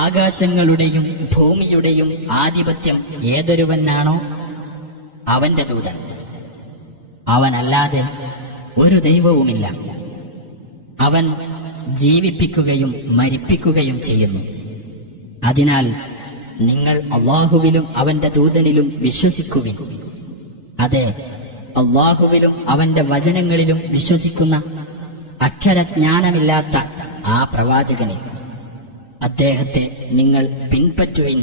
ആകാശങ്ങളുടെയും ഭൂമിയുടെയും ആധിപത്യം ഏതൊരുവനാണോ അവന്റെ ദൂതൻ. അവനല്ലാതെ ഒരു ദൈവവുമില്ല. അവൻ ജീവിപ്പിക്കുകയും മരിപ്പിക്കുകയും ചെയ്യുന്നു. അതിനാൽ നിങ്ങൾ അല്ലാഹുവിലും അവന്റെ ദൂതനിലും വിശ്വസിക്കുവിൻ. അതെ, അല്ലാഹുവിലും അവന്റെ വചനങ്ങളിലും വിശ്വസിക്കുന്ന അക്ഷരജ്ഞാനമില്ലാത്ത ആ പ്രവാചകനെ അദ്ദേഹത്തെ നിങ്ങൾ പിൻപറ്റുവിൻ.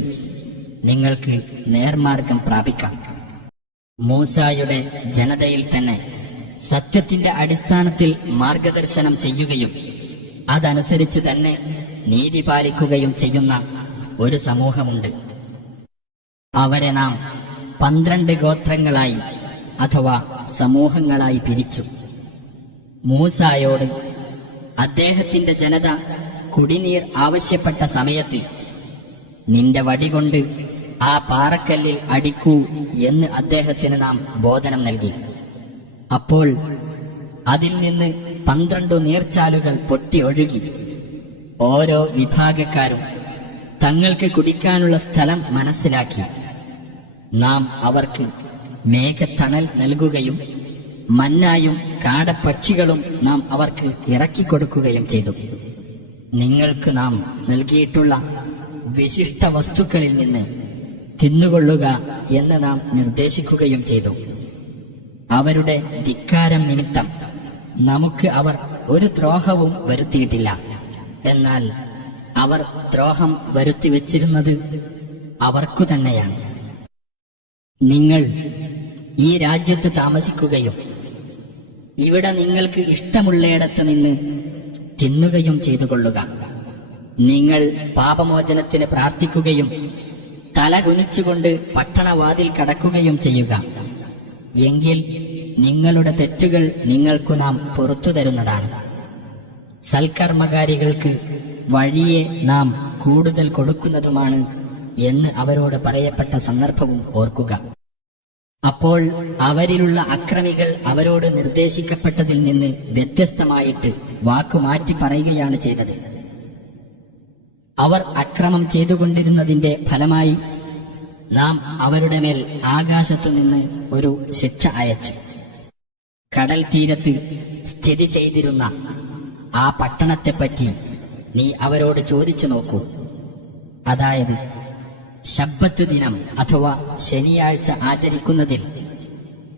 നിങ്ങൾക്ക് നേർമാർഗം പ്രാപിക്കാം. മൂസായുടെ ജനതയിൽ തന്നെ സത്യത്തിന്റെ അടിസ്ഥാനത്തിൽ മാർഗദർശനം ചെയ്യുകയും അതനുസരിച്ച് തന്നെ നീതി പാലിക്കുകയും ചെയ്യുന്ന ഒരു സമൂഹമുണ്ട്. അവരെ നാം 12 ഗോത്രങ്ങളായി അഥവാ സമൂഹങ്ങളായി പിരിച്ചു. മൂസായോട് അദ്ദേഹത്തിന്റെ ജനത കുടിനീർ ആവശ്യപ്പെട്ട സമയത്ത് നിന്റെ വടികൊണ്ട് ആ പാറക്കല്ലിൽ അടിക്കൂ എന്ന് അദ്ദേഹത്തിന് നാം ബോധനം നൽകി. അപ്പോൾ അതിൽ നിന്ന് 12 നീർച്ചാലുകൾ പൊട്ടി ഒഴുകി. ഓരോ വിഭാഗക്കാരും തങ്ങൾക്ക് കുടിക്കാനുള്ള സ്ഥലം മനസ്സിലാക്കി. നാം അവർക്ക് മേഘത്തണൽ നൽകുകയും മന്നായും കാടപ്പക്ഷികളും നാം അവർക്ക് ഇറക്കിക്കൊടുക്കുകയും ചെയ്തു. നിങ്ങൾക്ക് നാം നൽകിയിട്ടുള്ള വിശിഷ്ട വസ്തുക്കളിൽ നിന്ന് തിന്നുകൊള്ളുക എന്ന് നാം നിർദ്ദേശിക്കുകയും ചെയ്തു. അവരുടെ ധിക്കാരം നിമിത്തം നമുക്ക് അവർ ഒരു ദ്രോഹവും വരുത്തിയിട്ടില്ല. എന്നാൽ അവർ ദ്രോഹം വരുത്തിവെച്ചിരുന്നത് അവർക്കു തന്നെയാണ്. നിങ്ങൾ ഈ രാജ്യത്ത് താമസിക്കുകയും ഇവിടെ നിങ്ങൾക്ക് ഇഷ്ടമുള്ളയിടത്ത് നിന്ന് തിന്നുകയും ചെയ്തുകൊള്ളുക. നിങ്ങൾ പാപമോചനത്തിന് പ്രാർത്ഥിക്കുകയും തല കുനിച്ചുകൊണ്ട് പട്ടണവാതിൽ കടക്കുകയും ചെയ്യുക. എങ്കിൽ നിങ്ങളുടെ തെറ്റുകൾ നിങ്ങൾക്കു നാം പുറത്തു തരുന്നതാണ്. സൽക്കർമ്മകാരികൾക്ക് വഴിയെ നാം കൂടുതൽ കൊടുക്കുന്നതുമാണ് എന്ന് അവരോട് പറയപ്പെട്ട സന്ദർഭവും ഓർക്കുക. അപ്പോൾ അവരിലുള്ള അക്രമികൾ അവരോട് നിർദ്ദേശിക്കപ്പെട്ടതിൽ നിന്ന് വ്യത്യസ്തമായിട്ട് വാക്കുമാറ്റി പറയുകയാണ് ചെയ്തത്. അവർ അക്രമം ചെയ്തുകൊണ്ടിരുന്നതിന്റെ ഫലമായി നാം അവരുടെ മേൽ ആകാശത്തുനിന്ന് ഒരു ശിക്ഷ അയച്ചു. കടൽ തീരത്ത് സ്ഥിതി ചെയ്തിരുന്ന ആ പട്ടണത്തെപ്പറ്റി നീ അവരോട് ചോദിച്ചു നോക്കൂ. അതായത് ശബ്ബത്ത് ദിനം അഥവാ ശനിയാഴ്ച ആചരിക്കുന്നതിൽ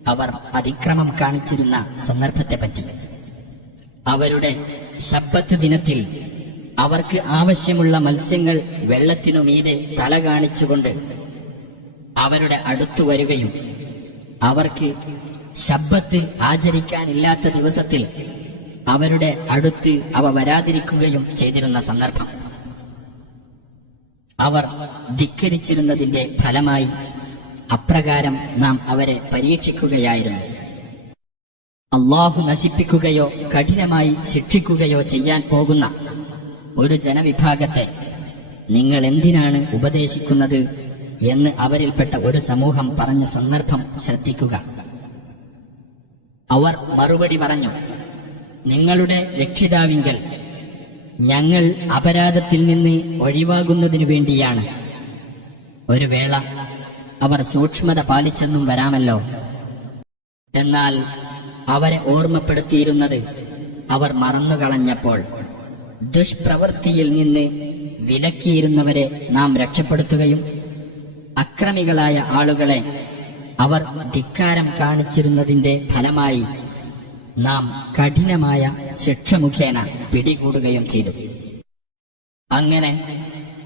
അവർ അതിക്രമം കാണിച്ചിരുന്ന സന്ദർഭത്തെപ്പറ്റി. അവരുടെ ശബ്ബത്ത് ദിനത്തിൽ അവർക്ക് ആവശ്യമുള്ള മത്സ്യങ്ങൾ വെള്ളത്തിനു മീതെ തല കാണിച്ചുകൊണ്ട് അവരുടെ അടുത്തു വരികയും അവർക്ക് ശബ്ബത്ത് ആചരിക്കാനില്ലാത്ത ദിവസത്തിൽ അവരുടെ അടുത്ത് അവ വരാതിരിക്കുകയും ചെയ്തിരുന്ന സന്ദർഭം. അവർ ധിക്കരിച്ചിരുന്നതിന്റെ ഫലമായി അപ്രകാരം നാം അവരെ പരീക്ഷിക്കുകയായിരുന്നു. അല്ലാഹു നശിപ്പിക്കുകയോ കഠിനമായി ശിക്ഷിക്കുകയോ ചെയ്യാൻ പോകുന്ന ഒരു ജനവിഭാഗത്തെ നിങ്ങൾ എന്തിനാണ് ഉപദേശിക്കുന്നത് എന്ന് അവരിൽപ്പെട്ട ഒരു സമൂഹം പറഞ്ഞ സന്ദർഭം ശ്രദ്ധിക്കുക. അവർ മറുപടി പറഞ്ഞു, നിങ്ങളുടെ രക്ഷിതാവിങ്കൽ ഞങ്ങൾ അപരാധത്തിൽ നിന്ന് ഒഴിവാകുന്നതിനു വേണ്ടിയാണ്. ഒരു വേള അവർ സൂക്ഷ്മത പാലിച്ചെന്നും വരാമല്ലോ. എന്നാൽ അവരെ ഓർമ്മപ്പെടുത്തിയിരുന്നത് അവർ മറന്നുകളഞ്ഞപ്പോൾ ദുഷ്പ്രവൃത്തിയിൽ നിന്ന് വിലക്കിയിരുന്നവരെ നാം രക്ഷപ്പെടുത്തുകയും അക്രമികളായ ആളുകളെ അവർ ധിക്കാരം കാണിച്ചിരുന്നതിന്റെ ഫലമായി നാം കഠിനമായ ശിക്ഷ മുഖേന പിടികൂടുകയും ചെയ്തു. അങ്ങനെ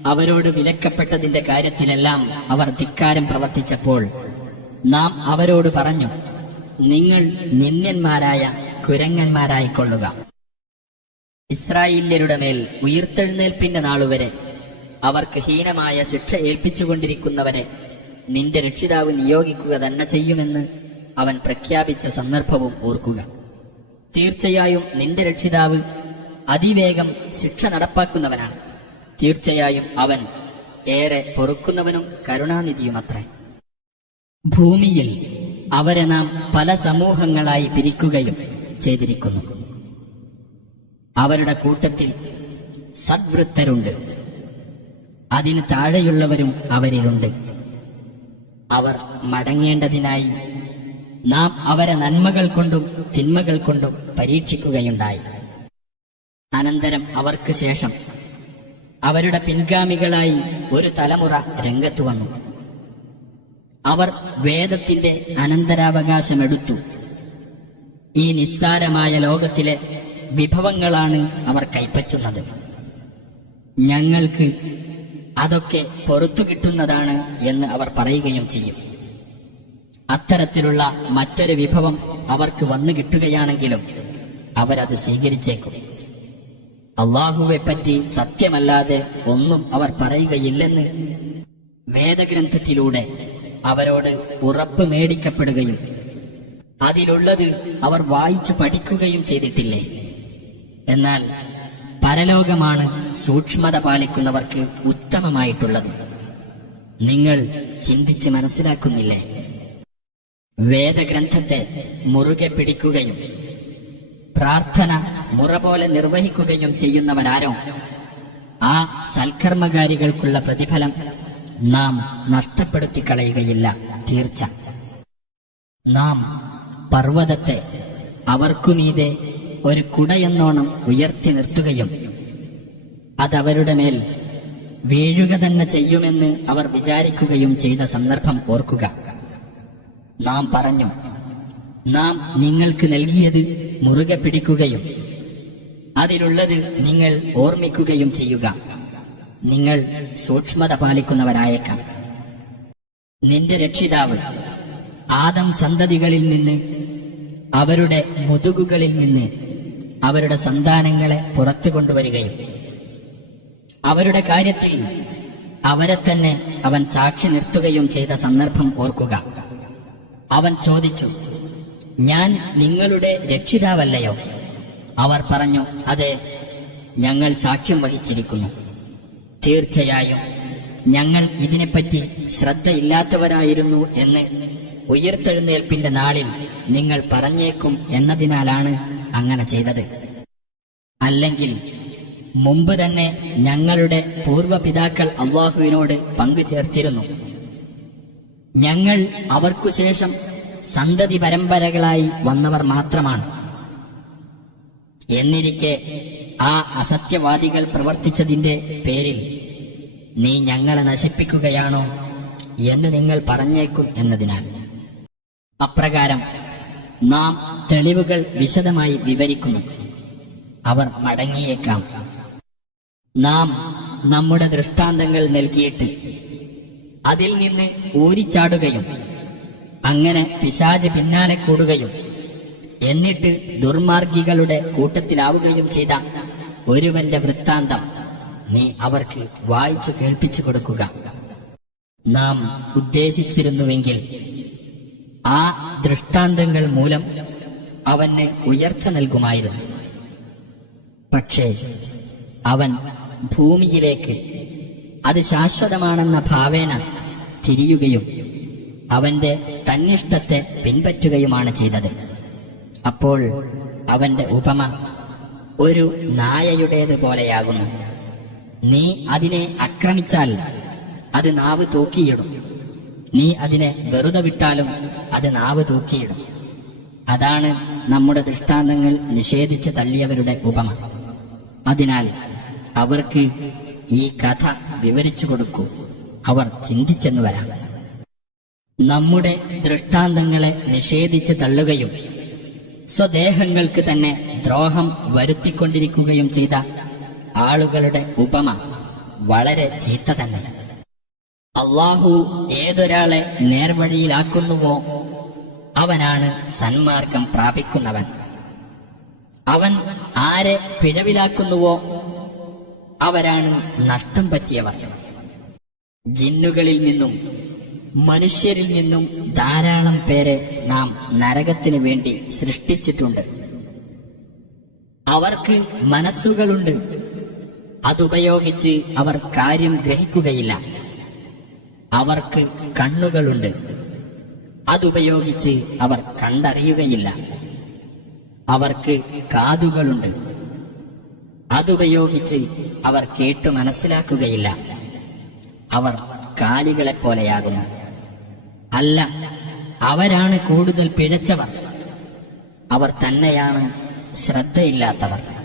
അവരോട് വിലക്കപ്പെട്ടതിന്റെ കാര്യത്തിലെല്ലാം അവർ ധിക്കാരം പ്രവർത്തിച്ചപ്പോൾ നാം അവരോട് പറഞ്ഞു, നിങ്ങൾ നിന്ദ്യന്മാരായ കുരങ്ങന്മാരായിക്കൊള്ളുക. ഇസ്രായേല്യരുടെ മേൽ ഉയിർത്തെഴുന്നേൽപ്പിന്റെ നാളുവരെ അവർക്ക് ഹീനമായ ശിക്ഷ ഏൽപ്പിച്ചുകൊണ്ടിരിക്കുന്നവരെ നിന്റെ രക്ഷിതാവ് നിയോഗിക്കുക തന്നെ ചെയ്യുമെന്ന് അവൻ പ്രഖ്യാപിച്ച സന്ദർഭവും ഓർക്കുക. തീർച്ചയായും നിന്റെ രക്ഷിതാവ് അതിവേഗം ശിക്ഷ നടപ്പാക്കുന്നവനാണ്. തീർച്ചയായും അവൻ ഏറെ പൊറുക്കുന്നവനും കരുണാനിധിയുമത്രേ. ഭൂമിയിൽ അവരെ നാം പല സമൂഹങ്ങളായി പിരിക്കുകയും ചെയ്തിരിക്കുന്നു. അവരുടെ കൂട്ടത്തിൽ സദ്വൃത്തരുണ്ട്, അതിന് താഴെയുള്ളവരും അവരിലുണ്ട്. അവർ മടങ്ങേണ്ടതിനായി നാം അവരെ നന്മകൾ കൊണ്ടും തിന്മകൾ കൊണ്ടും പരീക്ഷിക്കുകയുണ്ടായി. അനന്തരം അവർക്ക് ശേഷം അവരുടെ പിൻഗാമികളായി ഒരു തലമുറ രംഗത്തു വന്നു. അവർ വേദത്തിന്റെ അനന്തരാവകാശമെടുത്തു. ഈ നിസ്സാരമായ ലോകത്തിലെ വിഭവങ്ങളാണ് അവർ കൈപ്പറ്റുന്നത്. ഞങ്ങൾക്ക് അതൊക്കെ പുറത്തു കിട്ടുന്നതാണ് എന്ന് അവർ പറയുകയും ചെയ്യും. അത്തരത്തിലുള്ള മറ്റൊരു വിഭവം അവർക്ക് വന്നു കിട്ടുകയാണെങ്കിലും അവരത് സ്വീകരിച്ചേക്കും. അള്ളാഹുവെപ്പറ്റി സത്യമല്ലാതെ ഒന്നും അവർ പറയുകയില്ലെന്ന് വേദഗ്രന്ഥത്തിലൂടെ അവരോട് ഉറപ്പ് മേടിക്കപ്പെടുകയും അതിലുള്ളത് അവർ വായിച്ചു പഠിക്കുകയും ചെയ്തിട്ടില്ലേ? എന്നാൽ പരലോകമാണ് സൂക്ഷ്മത പാലിക്കുന്നവർക്ക് ഉത്തമമായിട്ടുള്ളത്. നിങ്ങൾ ചിന്തിച്ച് മനസ്സിലാക്കുന്നില്ലേ? വേദഗ്രന്ഥത്തെ മുറുകെ പിടിക്കുകയും പ്രാർത്ഥന മുറ പോലെ നിർവഹിക്കുകയും ചെയ്യുന്നവരാരോ ആ സൽക്കർമ്മകാരികൾക്കുള്ള പ്രതിഫലം നാം നഷ്ടപ്പെടുത്തി കളയുകയില്ല, തീർച്ച. നാം പർവ്വതത്തെ അവർക്കുമീതെ ഒരു കുടയെന്നോണം ഉയർത്തി നിർത്തുകയും അതവരുടെ മേൽ വീഴുക തന്നെ ചെയ്യുമെന്ന് അവർ വിചാരിക്കുകയും ചെയ്ത സന്ദർഭം ഓർക്കുക. നാം പറഞ്ഞു, നാം നിങ്ങൾക്ക് നൽകിയത് മുറുകെ പിടിക്കുകയും അതിലുള്ളത് നിങ്ങൾ ഓർമ്മിക്കുകയും ചെയ്യുക. നിങ്ങൾ സൂക്ഷ്മത പാലിക്കുന്നവരായേക്കാം. നിന്റെ രക്ഷിതാവ് ആദം സന്തതികളിൽ നിന്ന് അവരുടെ മുതുകുകളിൽ നിന്ന് അവരുടെ സന്താനങ്ങളെ പുറത്തു കൊണ്ടുവരികയും അവരുടെ കാര്യത്തിൽ അവരെ തന്നെ അവൻ സാക്ഷി നിർത്തുകയും ചെയ്ത സന്ദർഭം ഓർക്കുക. അവൻ ചോദിച്ചു, ഞാൻ നിങ്ങളുടെ രക്ഷിതാവല്ലയോ? അവർ പറഞ്ഞു, അതെ, ഞങ്ങൾ സാക്ഷ്യം വഹിച്ചിരിക്കുന്നു. തീർച്ചയായും ഞങ്ങൾ ഇതിനെപ്പറ്റി ശ്രദ്ധയില്ലാത്തവരായിരുന്നു എന്ന് ഉയിർത്തെഴുന്നേൽപ്പിന്റെ നാളിൽ നിങ്ങൾ പറഞ്ഞേക്കും എന്നതിനാലാണ് അങ്ങനെ ചെയ്തത്. അല്ലെങ്കിൽ മുമ്പ് തന്നെ ഞങ്ങളുടെ പൂർവ്വപിതാക്കൾ അള്ളാഹുവിനോട് പങ്കു ചേർത്തിരുന്നു. ഞങ്ങൾ അവർക്കുശേഷം സന്തതി പരമ്പരകളായി വന്നവർ മാത്രമാണ്. എന്നിരിക്കെ ആ അസത്യവാദികൾ പ്രവർത്തിച്ചതിന്റെ പേരിൽ നീ ഞങ്ങളെ നശിപ്പിക്കുകയാണോ എന്ന് നിങ്ങൾ പറഞ്ഞേക്കും എന്നതിനാൽ. അപ്രകാരം നാം തെളിവുകൾ വിശദമായി വിവരിക്കുന്നു. അവർ മടങ്ങിയേക്കാം. നാം നമ്മുടെ ദൃഷ്ടാന്തങ്ങൾ നൽകിയിട്ട് അതിൽ നിന്ന് ഊരിച്ചാടുകയും അങ്ങനെ പിശാച് പിന്നാലെ കൂടുകയും എന്നിട്ട് ദുർമാർഗികളുടെ കൂട്ടത്തിലാവുകയും ചെയ്ത ഒരുവന്റെ വൃത്താന്തം നീ അവർക്ക് വായിച്ചു കേൾപ്പിച്ചു കൊടുക്കുക. നാം ഉദ്ദേശിച്ചിരുന്നുവെങ്കിൽ ആ ദൃഷ്ടാന്തങ്ങൾ മൂലം അവന് ഉയർച്ച നൽകുമായിരുന്നു. പക്ഷേ അവൻ ഭൂമിയിലേക്ക് അത് ശാശ്വതമാണെന്ന ഭാവേന തിരിയുകയും അവന്റെ തന്നിഷ്ടത്തെ പിൻപറ്റുകയുമാണ് ചെയ്തത്. അപ്പോൾ അവന്റെ ഉപമ ഒരു നായയുടേതുപോലെയാകുന്നു. നീ അതിനെ ആക്രമിച്ചാൽ അത് നാവ് തൂക്കിയിടും. നീ അതിനെ വെറുതെ വിട്ടാലും അത് നാവ് തൂക്കിയിടും. അതാണ് നമ്മുടെ ദൃഷ്ടാന്തങ്ങൾ നിഷേധിച്ച് തള്ളിയവരുടെ ഉപമ. അതിനാൽ അവർക്ക് ഈ കഥ വിവരിച്ചു കൊടുക്കൂ, അവർ ചിന്തിച്ചെന്നു വരാം. നമ്മുടെ ദൃഷ്ടാന്തങ്ങളെ നിഷേധിച്ച് തള്ളുകയും സ്വദേഹങ്ങൾക്ക് തന്നെ ദ്രോഹം വരുത്തിക്കൊണ്ടിരിക്കുകയും ചെയ്ത ആളുകളുടെ ഉപമ വളരെ ചീത്ത തന്നെ. അള്ളാഹു ഏതൊരാളെ നേർവഴിയിലാക്കുന്നുവോ അവനാണ് സന്മാർഗം പ്രാപിക്കുന്നവൻ. അവൻ ആരെ പിഴവിലാക്കുന്നുവോ അവരാണ് നഷ്ടം പറ്റിയവർ. ജിന്നുകളിൽ നിന്നും മനുഷ്യരിൽ നിന്നും ധാരാളം പേരെ നാം നരകത്തിന് വേണ്ടി സൃഷ്ടിച്ചിട്ടുണ്ട്. അവർക്ക് മനസ്സുകളുണ്ട്, അതുപയോഗിച്ച് അവർ കാര്യം ഗ്രഹിക്കുകയില്ല. അവർക്ക് കണ്ണുകളുണ്ട്, അതുപയോഗിച്ച് അവർ കണ്ടറിയുകയില്ല. അവർക്ക് കാതുകളുണ്ട്, അതുപയോഗിച്ച് അവർ കേട്ടു മനസ്സിലാക്കുകയില്ല. അവർ കാലികളെപ്പോലെയാകുന്നു. അല്ല, അവരാണ് കൂടുതൽ പിഴച്ചവർ. അവർ തന്നെയാണ് ശ്രദ്ധയില്ലാത്തവർ.